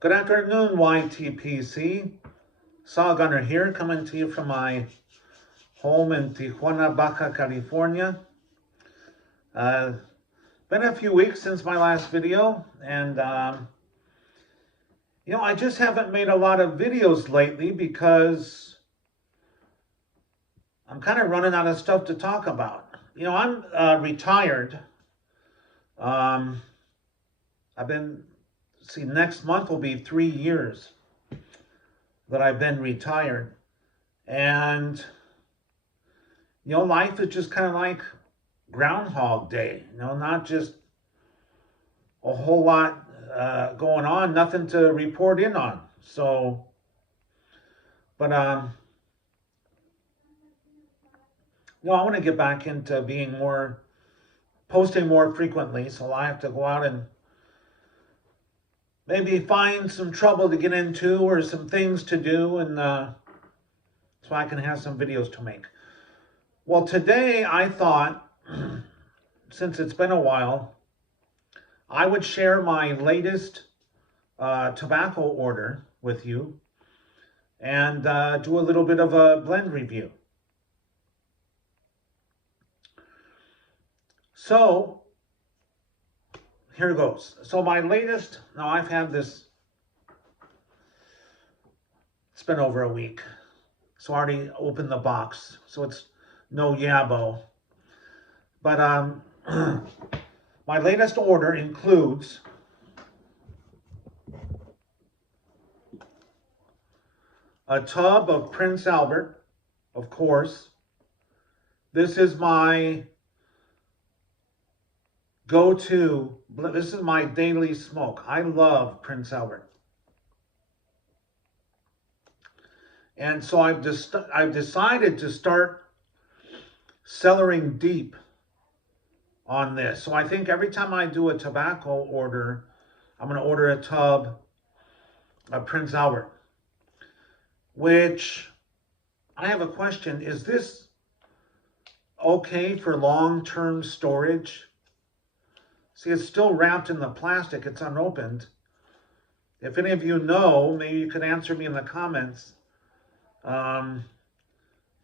Good afternoon, YTPC. Saw Gunner here, coming to you from my home in Tijuana, Baja California. Been a few weeks since my last video, and I just haven't made a lot of videos lately because I'm kind of running out of stuff to talk about. I'm retired. I've been, next month will be 3 years that I've been retired. And, life is just kind of like Groundhog Day, not just a whole lot going on, nothing to report in on. So, but, I want to get back into posting more frequently. So I have to go out and maybe find some trouble to get into or some things to do, and so I can have some videos to make. Well, today I thought, since it's been a while, I would share my latest tobacco order with you and do a little bit of a blend review. So, here goes. So my latest, now I've had this, it's been over a week. So I already opened the box. So it's no yabo. But my latest order includes a tub of Prince Albert, of course. This is my go-to, this is my daily smoke. I love Prince Albert. And so I've decided to start cellaring deep on this. So I think every time I do a tobacco order, I'm going to order a tub of Prince Albert. Which, I have a question. Is this okay for long-term storage? See, it's still wrapped in the plastic. It's unopened. If any of you know, maybe you could answer me in the comments. Can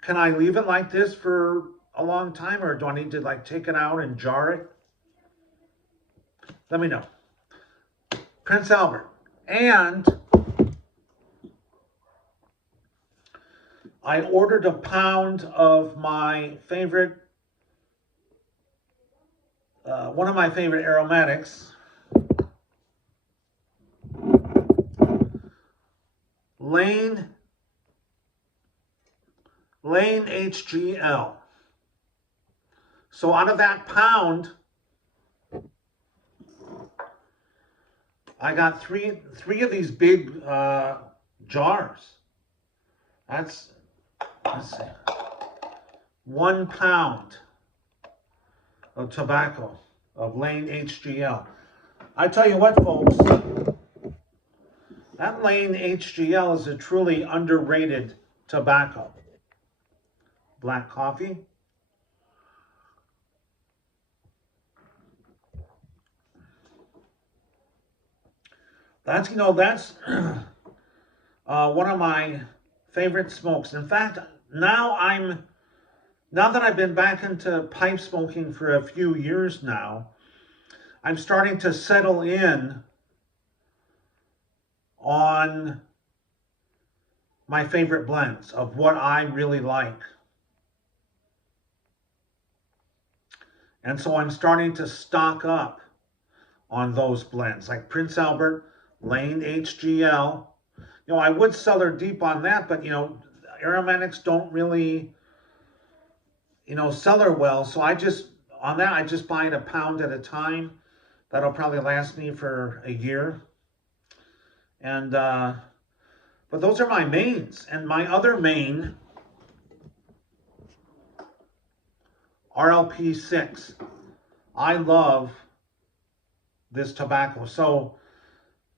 I leave it like this for a long time, or do I need to take it out and jar it? Let me know. Prince Albert. And I ordered a pound of my favorite, one of my favorite aromatics, Lane HGL. So out of that pound, I got three of these big jars. Let's see, 1 pound of tobacco of Lane HGL. I tell you what, folks, that Lane HGL is a truly underrated tobacco. Black coffee. That's one of my favorite smokes. In fact, now that I've been back into pipe smoking for a few years now, I'm starting to settle in on my favorite blends of what I really like. And so I'm starting to stock up on those blends, like Prince Albert, Lane HGL. I would cellar deep on that, but, aromatics don't really, cellar well. So I just buy it a pound at a time. That'll probably last me for a year. And, but those are my mains. And my other main, RLP6. I love this tobacco. So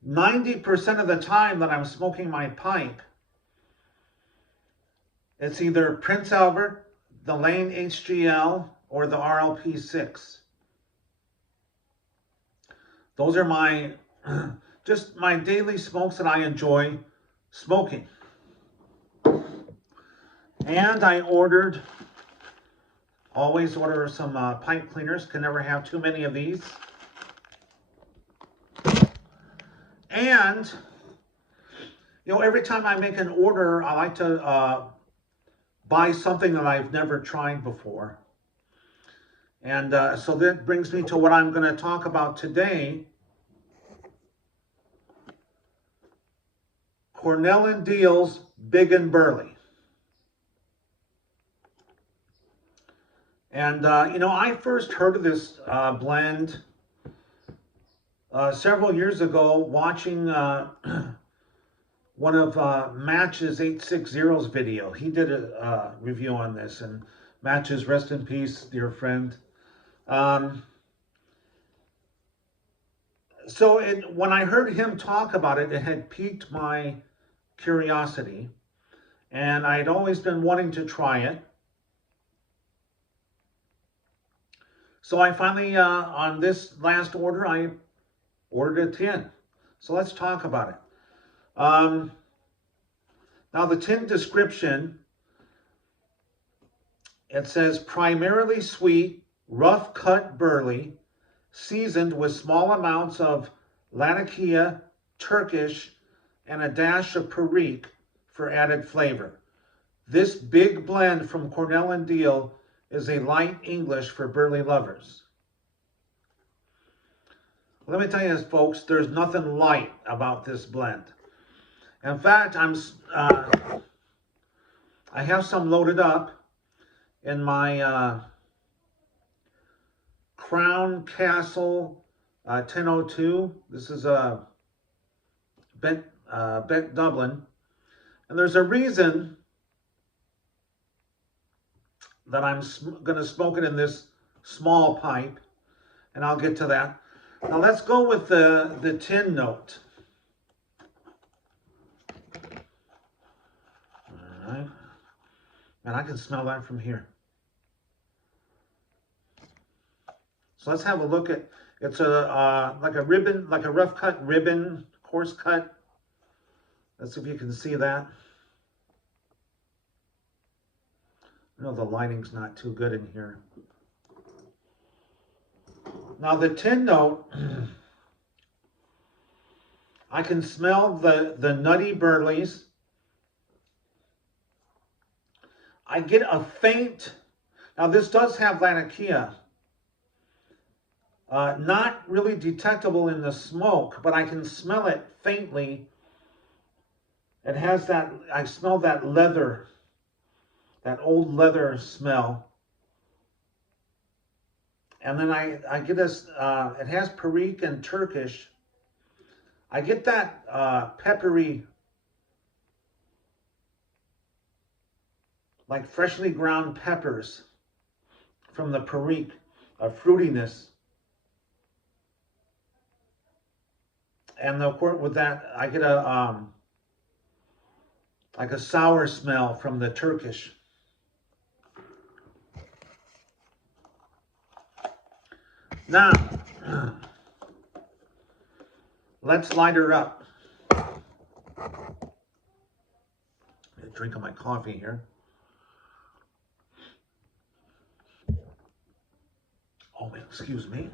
90% of the time that I'm smoking my pipe, it's either Prince Albert, the Lane HGL, or the RLP6. Those are my just my daily smokes that I enjoy smoking. And I ordered, always order some pipe cleaners. Can never have too many of these. And, you know, every time I make an order, I like to buy something that I've never tried before. And so that brings me to what I'm going to talk about today. Cornell & Deal's Big N Burley. And, you know, I first heard of this blend several years ago watching one of Match's 860's video. He did a review on this, and Match's, rest in peace, dear friend. So when I heard him talk about it, it had piqued my curiosity, and I'd always been wanting to try it. So I finally, on this last order, I ordered a tin. So let's talk about it. Now the tin description, it says primarily sweet, rough cut burley, seasoned with small amounts of Latakia, Turkish, and a dash of Perique for added flavor. This big blend from Cornell & Deal is a light English for burley lovers. Let me tell you this, folks, there's nothing light about this blend. In fact, I have some loaded up in my Crown Castle 1002. This is a Bent Dublin. And there's a reason that I'm going to smoke it in this small pipe, and I'll get to that. Now let's go with the tin note. All right. And I can smell that from here. So let's have a look at, it's like a ribbon, like a rough cut ribbon, coarse cut. Let's see if you can see that. I know the lighting's not too good in here. Now the tin note, I can smell the nutty burleys. I get a faint, now this does have Latakia, not really detectable in the smoke, but I can smell it faintly. It has that, I smell that leather, that old leather smell. And then I get this, it has Perique and Turkish. I get that peppery, like freshly ground peppers from the Perique, a fruitiness. And of course with that, I get a, like a sour smell from the Turkish. Now, let's light her up. A drink of my coffee here. Oh, excuse me.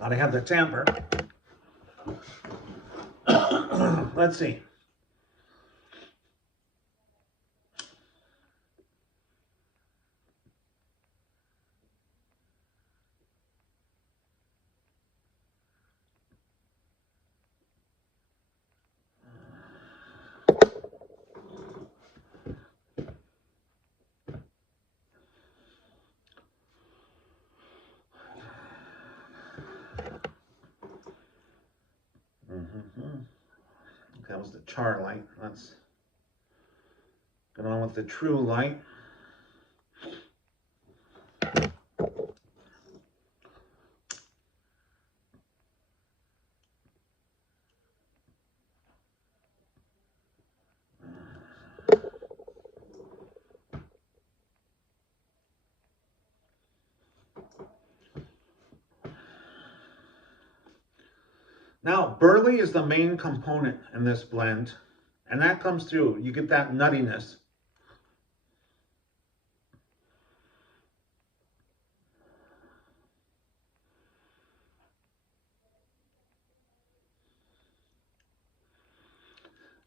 Gotta have the tamper. Let's see. That was the char light. Let's get on with the true light. Now, burley is the main component in this blend, and that comes through. You get that nuttiness.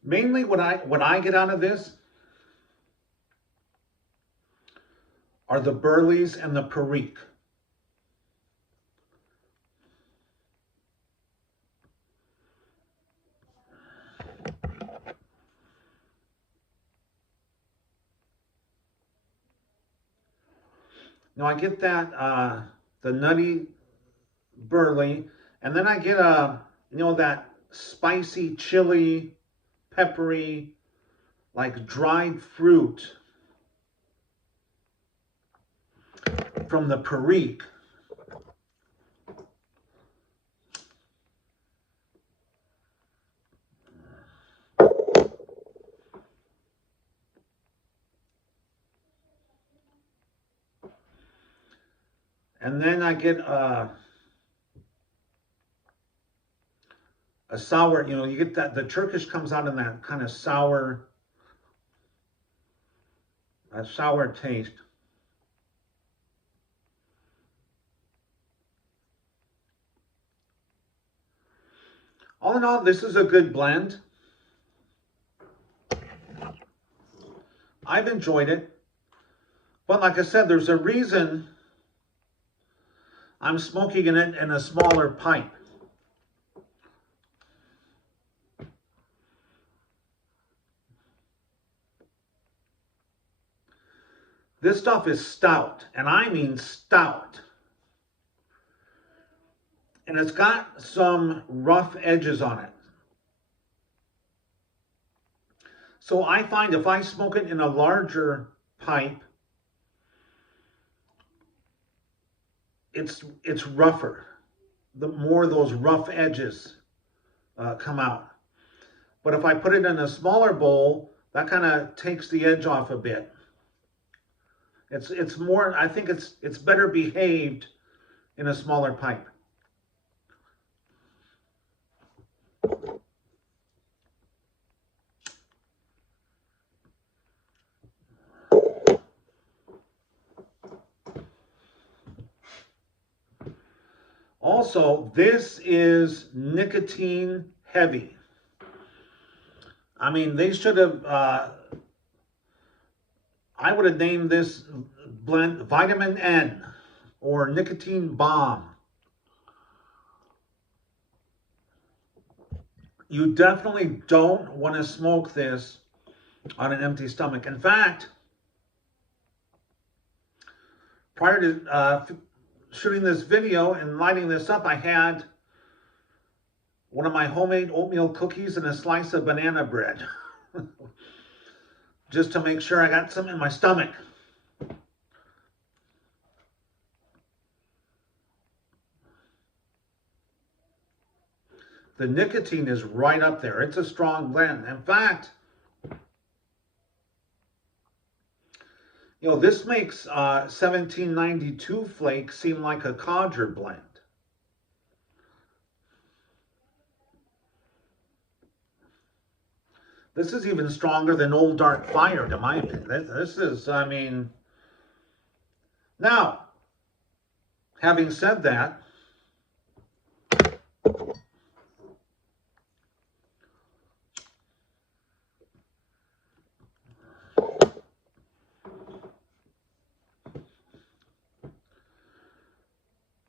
Mainly what I get out of this are the burleys and the perique. Now I get that the nutty burley, and then I get that spicy, chili, peppery, like dried fruit from the perique. And then I get a sour, you get that, the Turkish comes out in that kind of sour, a sour taste. All in all, this is a good blend. I've enjoyed it. But like I said, there's a reason I'm smoking it in a smaller pipe. This stuff is stout, and I mean stout. And it's got some rough edges on it. So I find if I smoke it in a larger pipe, it's rougher. The more those rough edges come out. But if I put it in a smaller bowl, that kind of takes the edge off a bit. It's more, I think it's better behaved in a smaller pipe. Also, this is nicotine heavy. I mean, they should have, I would have named this blend Vitamin N or Nicotine Bomb. You definitely don't want to smoke this on an empty stomach. In fact, prior to shooting this video and lighting this up, I had one of my homemade oatmeal cookies and a slice of banana bread. Just to make sure I got some in my stomach. The nicotine is right up there. It's a strong blend. In fact, this makes 1792 Flake seem like a codger blend. This is even stronger than Old Dark Fire, in my opinion. This is, I mean... Now, having said that,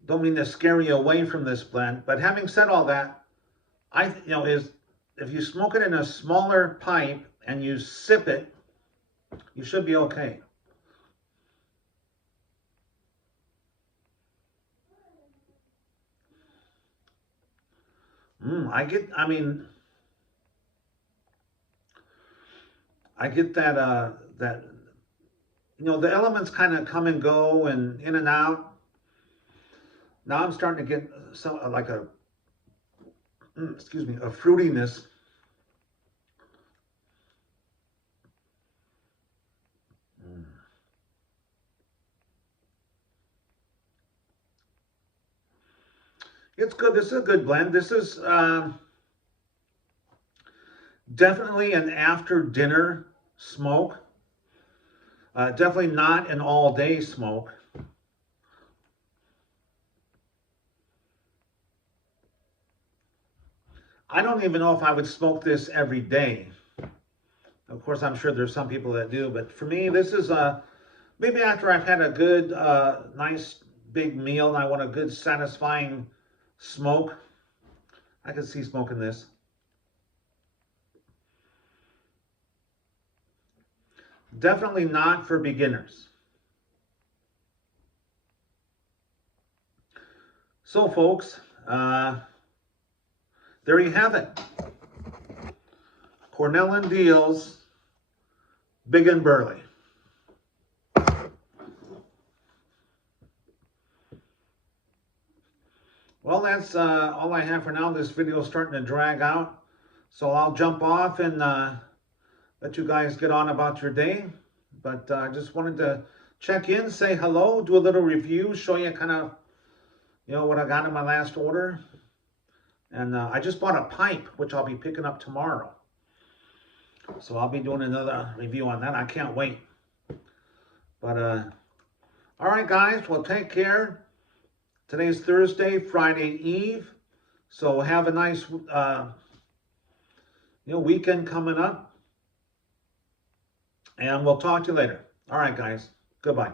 don't mean to scare you away from this blend, but having said all that, if you smoke it in a smaller pipe and you sip it, you should be okay. I get that the elements kind of come and go and in and out. Now I'm starting to get like a fruitiness. It's good. This is a good blend. This is definitely an after dinner smoke. Definitely not an all day smoke. I don't even know if I would smoke this every day. Of course, I'm sure there's some people that do, but for me, this is maybe after I've had a good, nice big meal and I want a good satisfying smoke. I can see smoking this. Definitely not for beginners. So folks, there you have it. Cornell and Deal's Big N Burley. Well, that's all I have for now. This video is starting to drag out. So I'll jump off and let you guys get on about your day. But I just wanted to check in, say hello, do a little review, show you kind of, what I got in my last order. And I just bought a pipe, which I'll be picking up tomorrow. So I'll be doing another review on that. I can't wait. But, all right, guys. Well, take care. Today's Thursday, Friday Eve. So have a nice, weekend coming up. And we'll talk to you later. All right, guys. Goodbye.